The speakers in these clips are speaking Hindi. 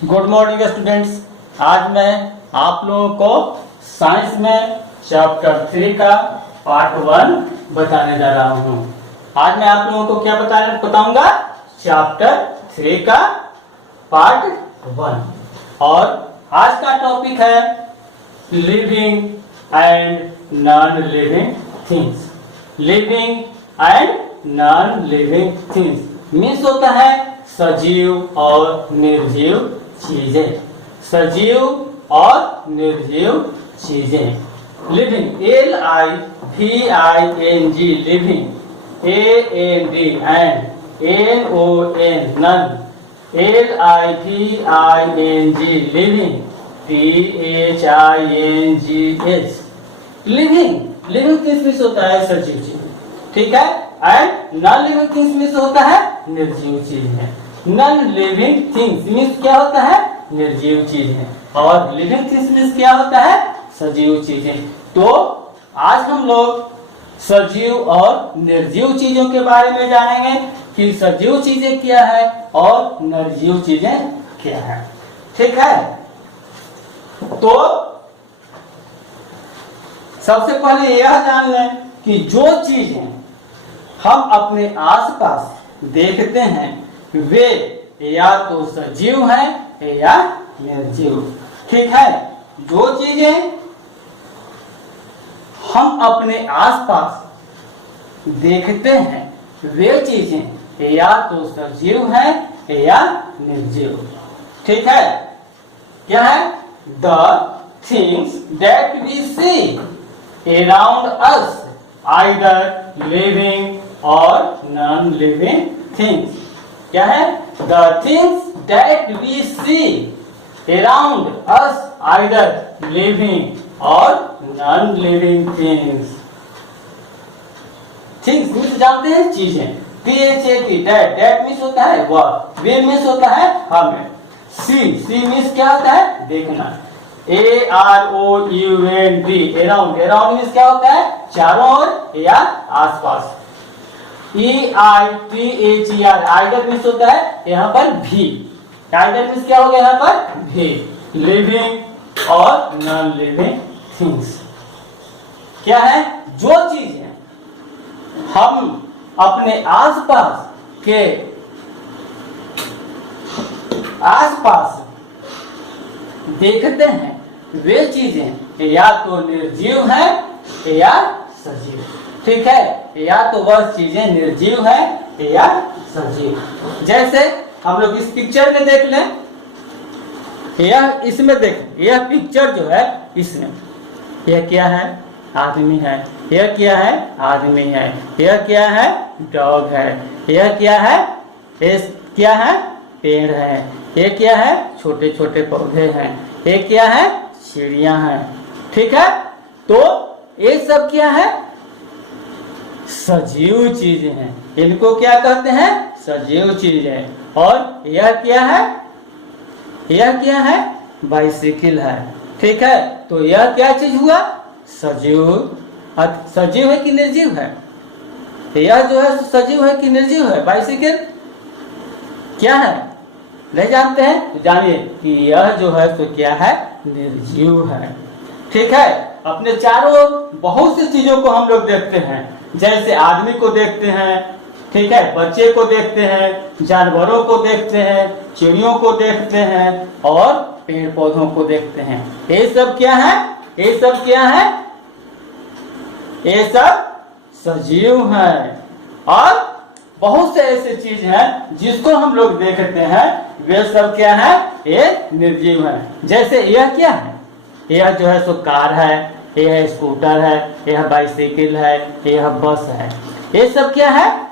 Good morning students. आज मैं आप लोगों को साइंस में चैप्टर 3 का पार्ट 1 बताने जा रहा हूँ। आज मैं आप लोगों को क्या बताऊंगा? चैप्टर 3 का पार्ट 1। और आज का टॉपिक है living and non living things. Living and non living things means होता है सजीव और निर्जीव चीजें। सजीव और निर्जीव चीजें। Living LIVING living, AND and NON non, LIVING living, THINGS living. Living things means होता है सजीव चीज, ठीक है। And non living things means होता है निर्जीव चीज है। नॉन लिविंग थिंग्स मीन्स क्या होता है? निर्जीव चीज है। और लिविंग थिंग्स मीन्स क्या होता है? सजीव चीजें। तो आज हम लोग सजीव और निर्जीव चीजों के बारे में जानेंगे कि सजीव चीजें क्या है और निर्जीव चीजें क्या है, ठीक है। तो सबसे पहले यह जान लें कि जो चीजें हम अपने आसपास देखते हैं वे या तो सजीव हैं या निर्जीव, ठीक है। जो चीजें हम अपने आसपास देखते हैं वे चीजें या तो सजीव हैं या निर्जीव, ठीक है। क्या है? The things that we see around us either living or non-living things। क्या है? The things that we see around us either living or non-living things। Things means जानते हैं चीजें। THAT that मीन्स होता है वह, वे मीन्स होता है हमें, सी मीन्स क्या होता है? देखना। AROUND अराउंड मीन्स क्या होता है? चारों ओर या आसपास। EITHER आइडर मीन्स होता है यहाँ पर भी। आइडर मीन्स क्या हो गया यहाँ पर? भी। लिविंग और नॉन लिविंग थिंग्स क्या है? जो चीजें हम अपने आसपास के आसपास देखते हैं वे चीजें या तो निर्जीव हैं या सजीव, ठीक है। या तो वह चीजें निर्जीव है या सजीव। जैसे हम लोग इस पिक्चर में देख लें, यह इसमें देख, यह पिक्चर जो है इसमें यह क्या है? आदमी है। यह क्या है? आदमी है। यह क्या है? डॉग है। यह क्या है? क्या है? पेड़ है। ये क्या है? छोटे छोटे पौधे हैं। ये क्या है? चिड़िया हैं, ठीक है। तो ये सब क्या है? सजीव चीजें हैं। इनको क्या कहते हैं? सजीव चीजें। और यह क्या है? यह क्या है? बाइसिकल है, ठीक है। तो यह क्या चीज हुआ? सजीव। सजीव है कि निर्जीव है? यह जो है सजीव है कि निर्जीव है? बाइसिकल क्या है? नहीं जानते हैं तो जानिए कि यह जो है तो क्या है? निर्जीव है, ठीक है। अपने चारों बहुत सी चीजों को हम लोग देखते हैं। जैसे आदमी को देखते हैं, ठीक है, बच्चे को देखते हैं, जानवरों को देखते हैं, चिड़ियों को देखते हैं और पेड़ पौधों को देखते हैं। ये सब क्या है? ये सब क्या है? ये सब सजीव है। और बहुत से ऐसे चीज हैं जिसको हम लोग देखते हैं वे सब क्या है? ये निर्जीव है। जैसे यह क्या है? यह जो है सो कार है, यह स्कूटर है, यह बाइसिकल है, यह बस है। ये सब क्या है?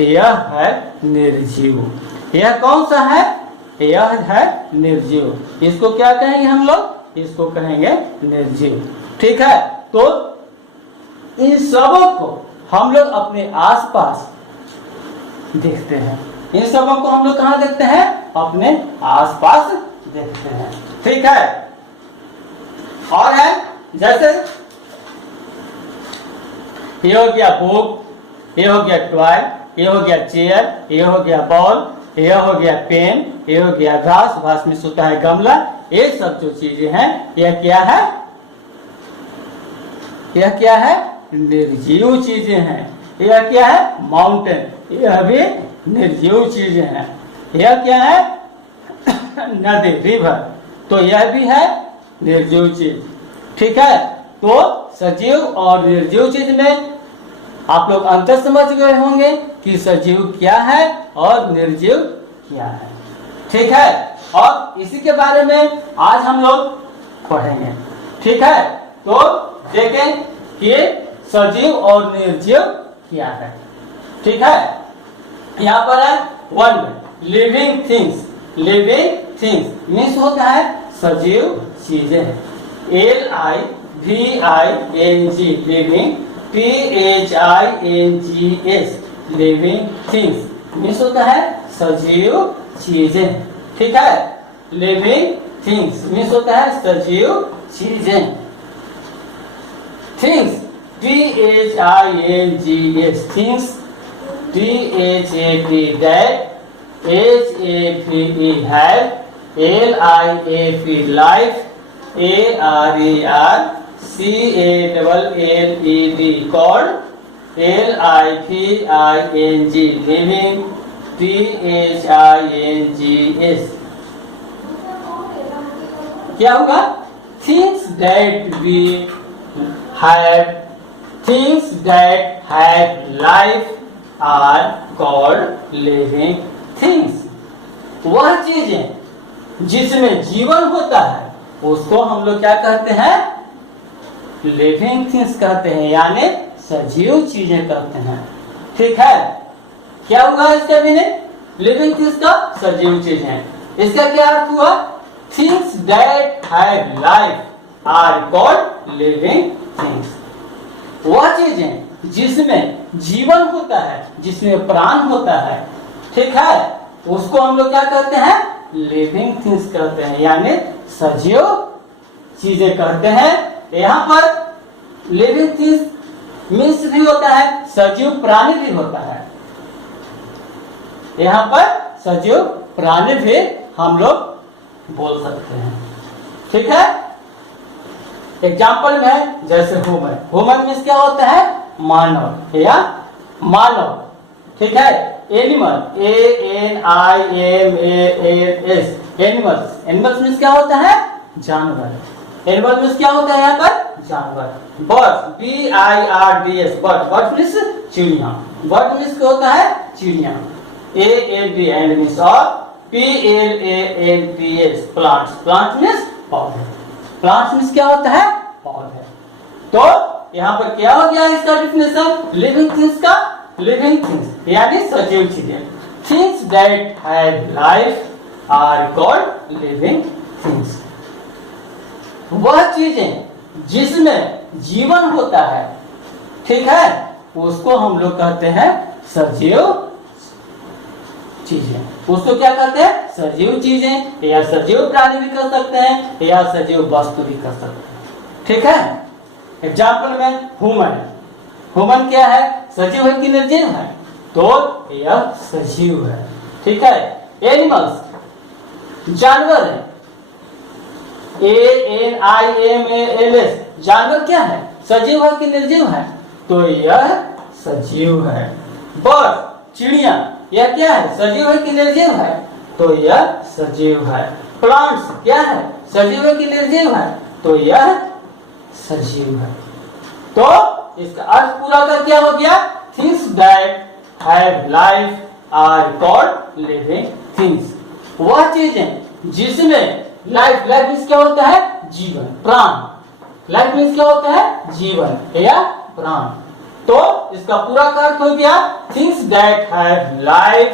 यह है निर्जीव। यह कौन सा है? यह है निर्जीव। इसको क्या कहेंगे हम लोग? इसको कहेंगे निर्जीव, ठीक है। तो इन सबों को हम लोग अपने आसपास देखते हैं। इन सबों को हम लोग कहाँ देखते हैं? अपने आसपास देखते हैं, ठीक है। और है जैसे ये हो गया बुक, ये हो गया टॉय, ये हो गया चेयर, ये हो गया बॉल, यह हो गया पेन, यह हो गया घास, घास में होता है गमला। ये सब जो चीजें हैं यह क्या है, यह क्या है, निर्जीव चीजें हैं। यह क्या है, माउंटेन, यह भी निर्जीव चीजें हैं। यह क्या है, नदी, रिवर, तो यह भी है निर्जीव चीज। ठीक है, तो सजीव और निर्जीव चीज में आप लोग अंतर समझ गए होंगे कि सजीव क्या है और निर्जीव क्या है। ठीक है, और इसी के बारे में आज हम लोग पढ़ेंगे। ठीक है, तो देखें कि सजीव और निर्जीव क्या है। ठीक है, यहाँ पर है one, living things. Living things means होता है सजीव चीजें। LIVING living, THINGS living things means होता है सजीव चीजें। ठीक है, लिविंग थिंग्स मीन्स होता है सजीव चीजें। Things, THINGS things, THAT that, HAVE have, LIFE life, ARER CALLED called, LIVING living, THINGS क्या होगा, things that we have, things that have life are called living things। वह चीजें जिसमें जीवन होता है उसको हम लोग क्या कहते हैं, लिविंग थिंग्स कहते हैं, यानी सजीव चीजें कहते हैं। ठीक है, क्या हुआ इसका मीनिंग, लिविंग थिंग्स का सजीव चीजें। इसका क्या अर्थ हुआ, things that have life are called living things. वह चीजें जिसमें जीवन होता है, जिसमें प्राण होता है, ठीक है, उसको हम लोग क्या कहते हैं, लिविंग थिंग्स कहते हैं, यानी सजीव चीजें कहते हैं। यहाँ पर लिविंग थिंग्स मीन्स भी होता है सजीव प्राणी भी होता है। यहाँ पर सजीव प्राणी भी हम लोग बोल सकते हैं। ठीक है, एग्जाम्पल में है जैसे ह्यूमन। ह्यूमन मीन्स क्या होता है, मानव या मानव। ठीक है, animal, ANIMALS animals. Animals means क्या होता है, जानवर। एनिमल मीन्स क्या होता है यहाँ पर, जानवर। Bird, BIRDS bird, bird means चिड़िया। बर्ड मीन्स क्या होता है, चिड़िया। AND एंड मीन्स और PLANTS प्लांट्स। प्लांट मीन्स पौधे। प्लांट्स मीन्स क्या होता है, पौधे। तो यहाँ पर क्या हो गया इसका डिफिनेशन, लिविंग थिंग्स का, लिविंग थिंग्स यानी सजीव चीजें। Things that have life are called living things. वह चीजें जिसमें जीवन होता है, ठीक है, उसको हम लोग कहते हैं सजीव चीजें। उसको क्या कहते हैं, सजीव चीजें, या सजीव प्राणी भी कर सकते हैं, या सजीव वस्तु भी कर सकते हैं। ठीक है, एग्जाम्पल में ह्यूमन। ह्यूमन क्या है, सजीव है कि निर्जीव है, तो यह सजीव है। ठीक है, एनिमल्स जानवर है, ANIMALS जानवर क्या है, सजीव है कि निर्जीव है, तो यह सजीव है। बर्ड चिड़िया, यह क्या है, सजीव है कि निर्जीव है, तो यह सजीव है। प्लांट्स क्या है, सजीव है कि निर्जीव है, तो यह सजीव है। तो इसका अर्थ पूरा का क्या हो गया, things that have life are called living things. वह चीजें जिसमें लाइफ, लाइफ मीन्स क्या होता है, जीवन, प्राण। लाइफ मीन्स क्या होता है, जीवन या प्राण। तो इसका पूरा का अर्थ हो गया, things that have life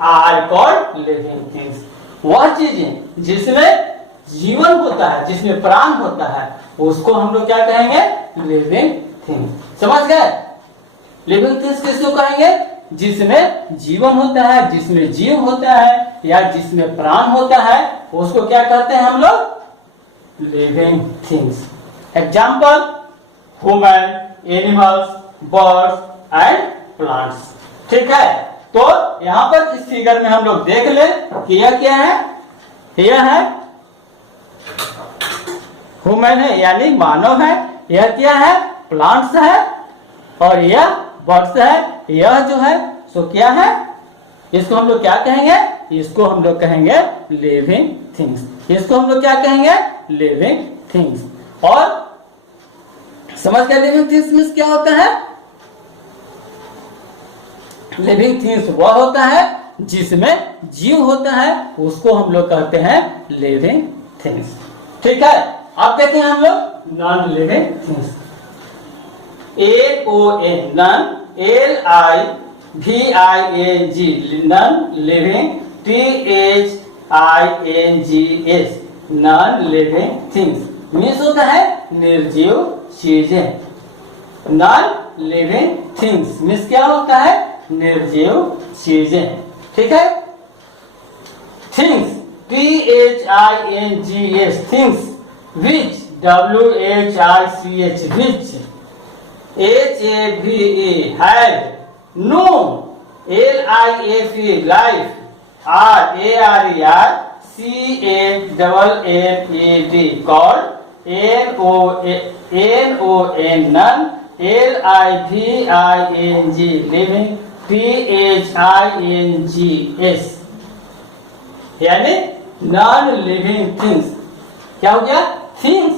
are called living things. वह चीजें जिसमें जीवन होता है, जिसमें प्राण होता है, उसको हम लोग क्या कहेंगे, लिविंग थिंग्स। समझ गए, लिविंग थिंग्स किसको कहेंगे, जिसमें जीवन होता है, जिसमें जीव होता है, या जिसमें प्राण होता है, उसको क्या कहते हैं हम लोग, living things. Example human, animals, birds and plants. ठीक है, तो यहाँ पर इस फिगर में हम लोग देख ले कि यह क्या है, यह है ह्यूमन है यानी मानव है, यह क्या है प्लांट्स है, और यह बर्ड्स है। यह जो है सो क्या है, इसको हम लोग क्या कहेंगे, इसको हम लोग कहेंगे लिविंग थिंग्स। इसको हम लोग क्या कहेंगे, लिविंग थिंग्स। और समझ गए लिविंग थिंग्स मींस क्या होता है? लिविंग थिंग्स वह होता है जिसमें जीव होता है, उसको हम लोग कहते हैं लिविंग थिंग्स। ठीक है, अब देखें हम लोग non living things. NON, non, LIVING non living, THINGS non living things means होता है निर्जीव चीजें। नॉन लिविंग थिंग्स मीन्स क्या होता है, निर्जीव चीजें। ठीक है, things THINGS things, which WHICH which, HAVE have, no, LIFE life, RARER CALLALED called, NON none, LIVING living, THINGS यानी नॉन लिविंग थिंग्स। क्या हो गया, things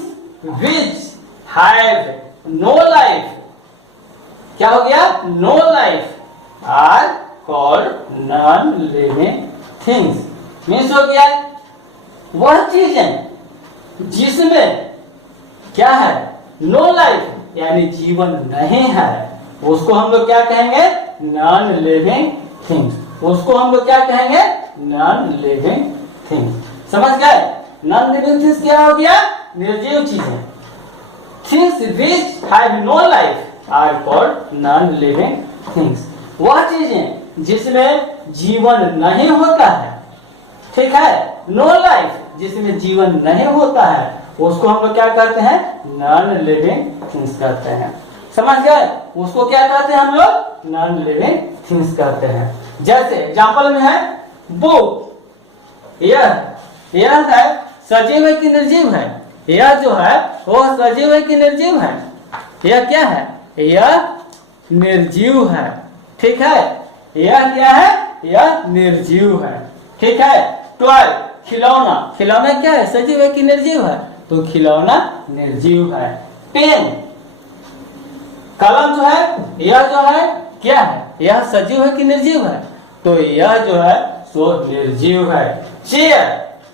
which have no life, क्या हो गया, no life are called non living things. Means हो गया वह चीजें जिसमें क्या है, नो लाइफ यानी जीवन नहीं है, उसको हम लोग क्या कहेंगे, नॉन लिविंग थिंग्स। उसको हम लोग क्या कहेंगे, नॉन लिविंग थिंग्स। समझ गए, नॉन लिविंग थिंग्स क्या हो गया, निर्जीव चीजें। Things which have no life are called non living things, वह चीजें जिसमें जीवन नहीं होता है। ठीक है, नो लाइफ जिसमें जीवन नहीं होता है, उसको हम लोग क्या कहते हैं, नॉन लिविंग थिंग्स कहते हैं। समझ गए, उसको क्या कहते हैं हम लोग, नॉन लिविंग थिंग्स कहते हैं। जैसे एग्जांपल में है बुक, यह है सजीव है कि निर्जीव है, यह जो है वो सजीव है कि निर्जीव है, यह क्या है, यह निर्जीव है। ठीक है, यह क्या है, यह निर्जीव है। ठीक है, टॉय खिलौना, खिलौना क्या है, सजीव है कि निर्जीव है, तो खिलौना निर्जीव है। पेन कलम जो है, यह जो है क्या है, यह सजीव है कि निर्जीव है, तो यह जो है सो निर्जीव है। चेयर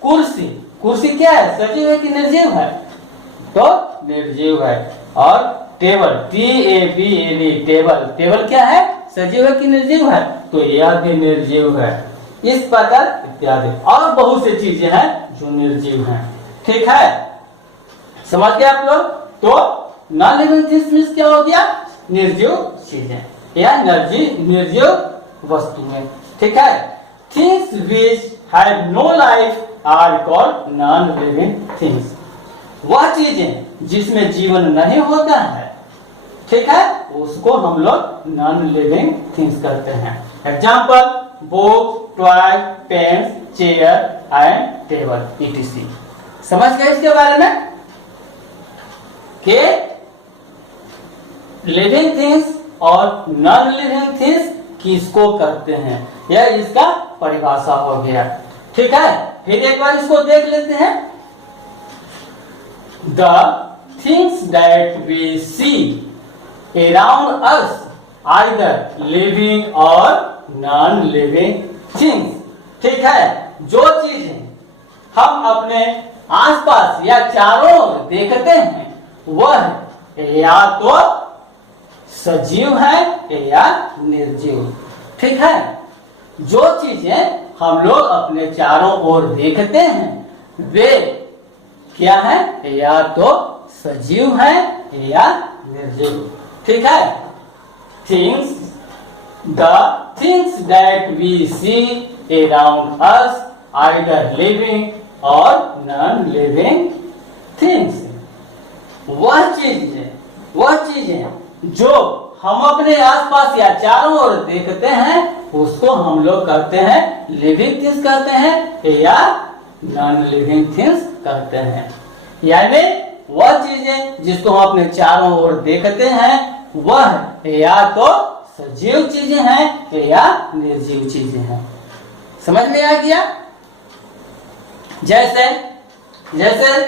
कुर्सी, कुर्सी क्या है, सजीव है कि निर्जीव है, तो निर्जीव है। और टेबल TABLE टेबल, टेबल क्या है, सजीव है कि निर्जीव है, तो यह भी निर्जीव है। इस प्रकार इत्यादि और बहुत सी चीजें हैं जो निर्जीव हैं। ठीक है, समझ गए आप लोग। तो नॉन लिविंग थिंग्स मींस क्या हो गया, निर्जीव चीजें या निर्जीव वस्तुएं। ठीक है, things which have no life are called non living things, वह चीजें जिसमें जीवन नहीं होता है। ठीक है, उसको हम लोग नॉन लिविंग थिंग्स कहते हैं। Example book, toy, pen, chair and table etc। समझ गए इसके बारे में कि लिविंग थिंग्स और नॉन लिविंग थिंग्स किसको कहते हैं, यह इसका परिभाषा हो गया। ठीक है, फिर एक बार इसको देख लेते हैं। The things that we see around us either living और नॉन लिविंग थिंग्स। ठीक है, जो चीजें हम अपने आसपास या चारों ओर देखते हैं वह या तो सजीव है या निर्जीव। ठीक है, जो चीजें हम लोग अपने चारों ओर देखते हैं वे क्या है, या तो सजीव है या निर्जीव। ठीक है, things, the things that we see around us either living और नॉन लिविंग थिंग्स, वह चीजें जो हम अपने आसपास या चारों ओर देखते हैं उसको हम लोग कहते हैं लिविंग थिंग्स कहते हैं या नॉन लिविंग थिंग्स कहते हैं। यानी वह चीजें जिसको हम अपने चारों ओर देखते हैं वह या तो सजीव चीजें हैं या निर्जीव चीजें हैं। समझ में आ गया? जैसे जैसे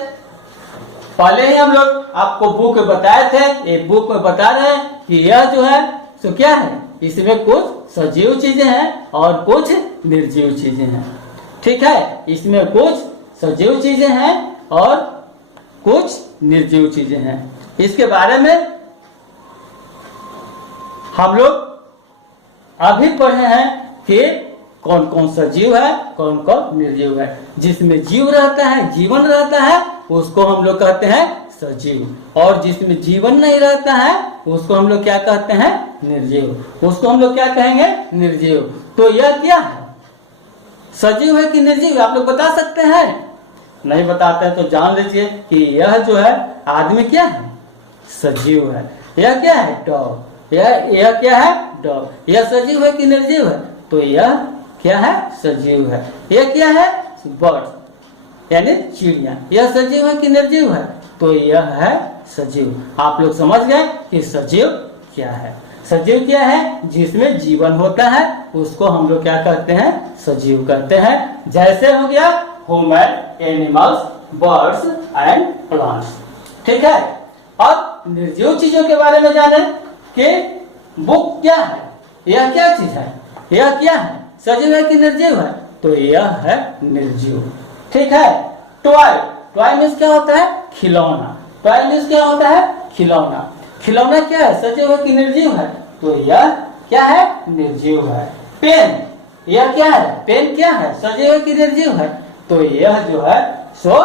पहले ही हम लोग आपको बुक बताए थे, एक बुक में बता रहे हैं कि यह जो है तो क्या है, इसमें कुछ सजीव चीजें हैं और कुछ निर्जीव चीजें हैं। ठीक है, इसमें कुछ सजीव चीजें हैं और कुछ निर्जीव चीजें हैं। इसके बारे में हम लोग अभी पढ़े हैं कि कौन कौन सजीव है, कौन कौन निर्जीव है। जिसमें जीव रहता है, जीवन रहता है, उसको हम लोग कहते हैं सजीव, और जिसमें जीवन नहीं रहता है उसको हम लोग क्या कहते हैं, निर्जीव। उसको हम लोग क्या कहेंगे, निर्जीव। तो यह क्या है, सजीव है कि निर्जीव, आप लोग बता सकते हैं? नहीं बताते हैं तो जान लीजिए कि यह जो है आदमी क्या है, सजीव है। यह क्या है, डॉग। यह क्या है, डॉग। यह सजीव है कि निर्जीव है, तो यह क्या है, सजीव है। यह क्या है, बर्ड यानी चिड़िया। यह सजीव है कि निर्जीव है, तो यह है सजीव। आप लोग समझ गए कि सजीव क्या है। सजीव क्या है, जिसमें जीवन होता है उसको हम लोग क्या कहते हैं, सजीव कहते हैं। जैसे हो गया human, animals, birds and plants. ठीक है, अब निर्जीव चीजों के बारे में जाने कि बुक क्या है, यह क्या चीज है, यह क्या है, सजीव है कि निर्जीव है, तो यह है निर्जीव। ठीक है, टॉय। टॉय मीन्स क्या होता है, खिलौना। टॉय मीन्स क्या होता है, खिलौना। खिलौना क्या है, सजीव है कि निर्जीव है, तो यह क्या है, निर्जीव है। पेन, यह क्या है, पेन क्या है, सजीव है कि निर्जीव है, तो यह जो है सो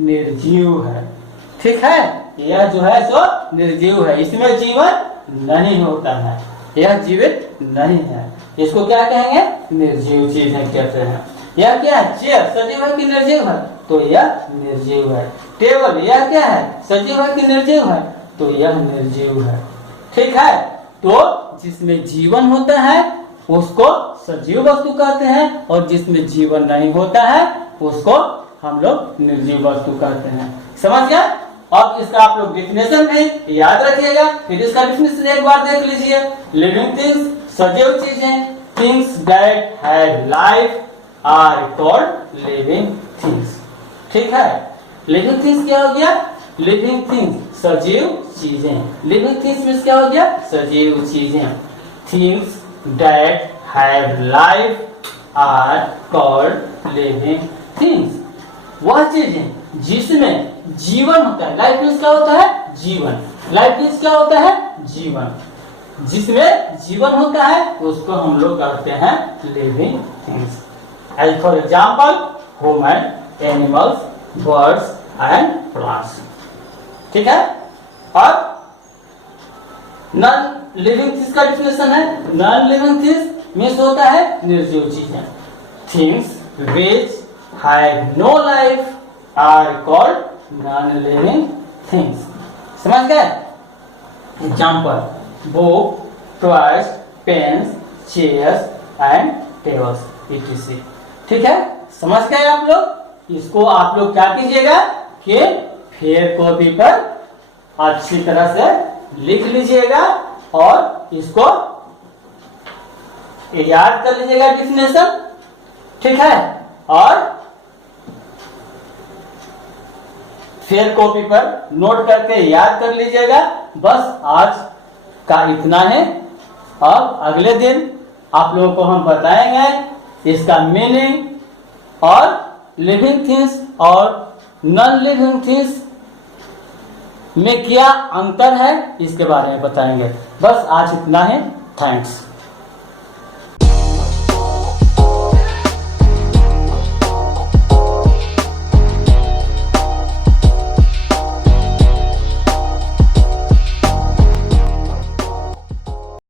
निर्जीव है। ठीक है, यह जो है सो निर्जीव है, इसमें जीवन नहीं होता है, यह जीवित नहीं है। इसको क्या कहेंगे, निर्जीव चीजें कहते हैं। यह क्या है, चेयर, सजीव है कि निर्जीव है, तो यह निर्जीव है। टेबल, यह क्या है, सजीव है कि निर्जीव है, तो यह निर्जीव है। ठीक है, तो जिसमें जीवन होता है उसको सजीव वस्तु कहते हैं, और जिसमें जीवन नहीं होता है उसको हम लोग निर्जीव वस्तु कहते हैं। समझ गया? अब इसका आप लोग डिफिनेशन भी याद रखिएगा, फिर इसका डिफिनेशन एक बार देख लीजिए। लिविंग थिंग्स, सजीव चीजें, things that have life are called living things. ठीक है, लिविंग थिंग्स क्या हो गया, लिविंग थिंग्स सजीव चीजें। लिविंग थिंग्स मींस क्या हो गया, सजीव चीजें। Things that have life are called living things. वह चीजें जिसमें जीवन होता है, लाइफ मींस क्या होता है, जीवन। लाइफ मींस क्या होता है, जीवन। जिसमें जीवन होता है उसको हम लोग कहते हैं living things. As for example human, animals, birds and plants. ठीक है, और नॉन लिविंग थिंग्स का डिफिनेशन है, नॉन लिविंग थिंग्स मींस होता है निर्जीव चीजें। Things which have no life are called non living things. समझ गए? Example book, toys, pens, chairs and tables etc। ठीक है, समझ गए आप लोग? इसको आप लोग क्या कीजिएगा कि फेयर कॉपी पर अच्छी तरह से लिख लीजिएगा और इसको याद कर लीजिएगा डिफिनेशन। ठीक है, और फेयर कॉपी पर नोट करके याद कर लीजिएगा। बस आज का इतना है। अब अगले दिन आप लोगों को हम बताएंगे इसका मीनिंग और लिविंग थिंग्स और नॉन लिविंग थिंग्स में क्या अंतर है, इसके बारे में बताएंगे। बस आज इतना है। थैंक्स।